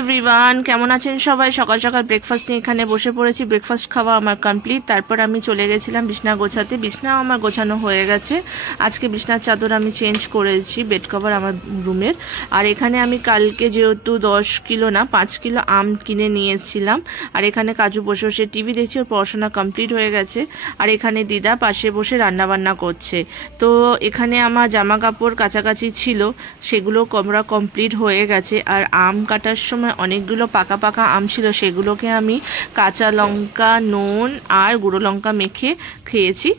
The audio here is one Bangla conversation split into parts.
এভরিওয়ান, কেমন আছেন সবাই? সকাল সকাল ব্রেকফাস্ট নিয়ে এখানে বসে পড়েছি। ব্রেকফাস্ট খাওয়া আমার কমপ্লিট। তারপর আমি চলে গেছিলাম বিছনা গোছাতে। বিছনাও আমার গোছানো হয়ে গেছে। আজকে বিছনার চাদর আমি চেঞ্জ করেছি, বেড কভার আমার রুমের। আর এখানে আমি কালকে যেহেতু 10 কিলো না 5 কিলো আম কিনে নিয়ে এসেছিলাম। আর এখানে কাজু বসে বসে টিভি দেখছি, ওর পড়াশোনা কমপ্লিট হয়ে গেছে। আর এখানে দিদা পাশে বসে রান্নাবান্না করছে। তো এখানে আমার জামা কাপড় কাছাকাছি ছিল, সেগুলো কমরা কমপ্লিট হয়ে গেছে। আর আম কাটার সময় অনেকগুলো পাকা পাকা আম ছিল, সেগুলোকে আমি কাঁচা লঙ্কা, নুন আর গুঁড়ো লঙ্কা মেখে খেয়েছি।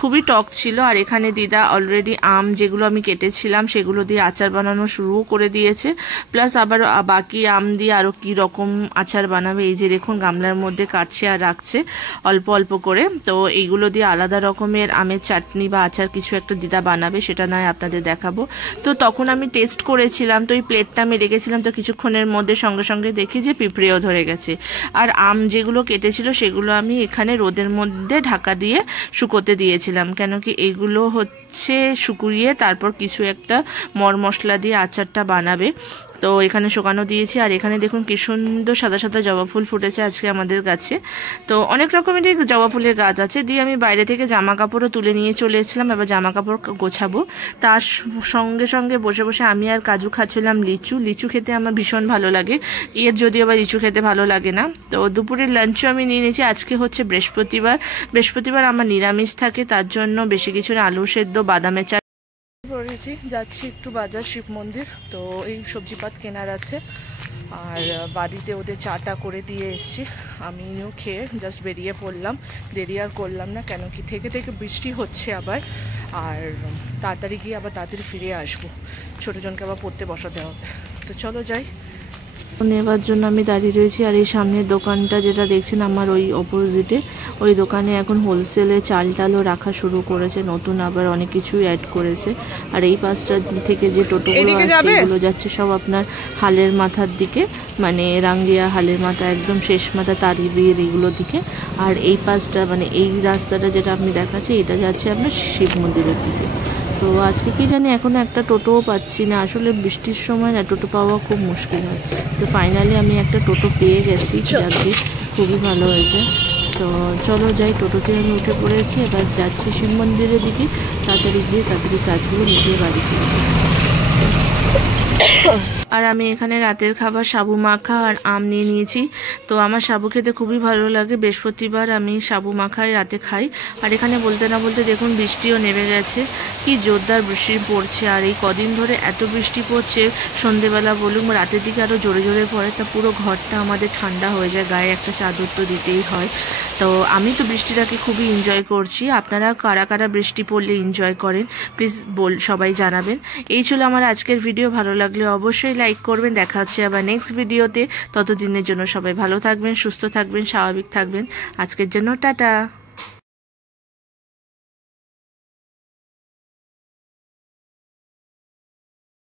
খুবই টক ছিল। আর এখানে দিদা অলরেডি আম যেগুলো আমি কেটেছিলাম সেগুলো দিয়ে আচার বানানো শুরু করে দিয়েছে। প্লাস আবার বাকি আম দিয়ে আরও কী রকম আচার বানাবে। এই যে দেখুন গামলার মধ্যে কাটছে আর রাখছে অল্প অল্প করে। তো এইগুলো দিয়ে আলাদা রকমের আমের চাটনি বা আচার কিছু একটা দিদা বানাবে, সেটা নয় আপনাদের দেখাবো। তো তখন আমি টেস্ট করেছিলাম, তো এই প্লেটটা আমি রেখেছিলাম, তো কিছুক্ষণের মধ্যে সঙ্গে সঙ্গে দেখি যে পিঁপড়েও ধরে গেছে। আর আম যেগুলো কেটেছিল সেগুলো আমি এখানে রোদের মধ্যে ঢাকা দিয়ে শুকোতে দিয়েছিলাম, কেন কি এগুলো হচ্ছে শুকিয়ে তারপর কিছু একটা মশলা দিয়ে আচারটা বানাবে। তো এখানে শুকানো দিয়েছি। আর এখানে দেখুন কি সুন্দর সাদা সাদা জবা ফুল ফুটেছে আজকে আমাদের গাছে। তো অনেক রকমের জবা ফুলের গাছ আছে। দিয়ে আমি বাইরে থেকে জামা কাপড়ও তুলে নিয়ে চলে এসেছিলাম, এবার জামা কাপড় গোছাবো। তার সঙ্গে সঙ্গে বসে বসে আমি আর কাজু খাচ্ছিলাম লিচু খেতে আমার ভীষণ ভালো লাগে। এর যদিও বা লিচু খেতে ভালো লাগে না। তো দুপুরের লাঞ্চও আমি নিয়ে নিয়েছি। আজকে হচ্ছে বৃহস্পতিবার আমার নিরামিষ থাকে, তার জন্য বেশি কিছু না, আলু সেদ্ধ, বাদামের চা পড়েছি। যাচ্ছি একটু বাজার, শিব মন্দির, তো এই সবজিপাত কেনার আছে। আর বাড়িতে ওদের চাটা করে দিয়ে এসেছি, আমিও খেয়ে জাস্ট বেরিয়ে পড়লাম। দেরি আর করলাম না, কেন কি থেকে থেকে বৃষ্টি হচ্ছে আবার। আর তাড়াতাড়ি গিয়ে আবার তাড়াতাড়ি ফিরে আসবো, ছোটোজনকে আবার পড়তে বসাতে হবে। তো চলো যাই। নেবার জন্য আমি দাঁড়িয়ে রয়েছি। আর এই সামনের দোকানটা যেটা দেখছেন আমার ওই অপোজিটে, ওই দোকানে এখন হোলসেলে চাল টালও রাখা শুরু করেছে, নতুন আবার অনেক কিছুই অ্যাড করেছে। আর এই পাশটা থেকে যে টোটোগুলো আছে সেগুলো যাচ্ছে সব আপনার হালের মাথার দিকে, মানে রাঙ্গিয়া হালের মাথা একদম শেষ মাথা তারিবির এগুলো দিকে। আর এই পাশটা মানে এই রাস্তাটা যেটা আপনি দেখাচ্ছে এটা যাচ্ছে আপনার শিব মন্দিরের দিকে। তো আজকে কি জানি এখনও একটা টোটোও পাচ্ছি না, আসলে বৃষ্টির সময় না টোটো পাওয়া খুব মুশকিল হয়। তো ফাইনালি আমি একটা টোটো পেয়ে গেছি, যাচ্ছি, খুবই ভালো হয়েছে। তো চলো যাই, টোটোতে আমি উঠে পড়েছি। এবার যাচ্ছি শিব মন্দিরের দিকে, তাড়াতাড়ি গিয়ে তাড়াতাড়ি কাজগুলো মিটিয়ে বাড়ি ফিরে। আর আমি এখানে রাতের খাবার সাবু মাখা আর আম নিয়ে নিয়েছি। তো আমার সাবু খেতে খুবই ভালো লাগে, বৃহস্পতিবার আমি সাবু মাখাই রাতে খাই। আর এখানে বলতে না বলতে দেখুন বৃষ্টিও নেমে গেছে, কি জোরদার বৃষ্টি পড়ছে। আর এই কদিন ধরে এত বৃষ্টি পড়ছে, সন্ধেবেলা বলুন রাতের দিকে আরও জোরে জোরে পড়ে, তা পুরো ঘরটা আমাদের ঠান্ডা হয়ে যায়, গায়ে একটা চাদর তো দিতেই হয়। তো আমি তো বৃষ্টিটাকে খুবই এনজয় করছি। আপনারা কারা কারা বৃষ্টি পড়লে এনজয় করেন প্লিজ সবাই জানাবেন। এই ছিল আমার আজকের ভিডিও। ভালো লাগলে অবশ্যই লাইক করবেন। দেখা হচ্ছে আবার নেক্সট ভিডিওতে। ততদিনের জন্য সবাই ভালো থাকবেন, সুস্থ থাকবেন, স্বাভাবিক থাকবেন। আজকের জন্য টাটা।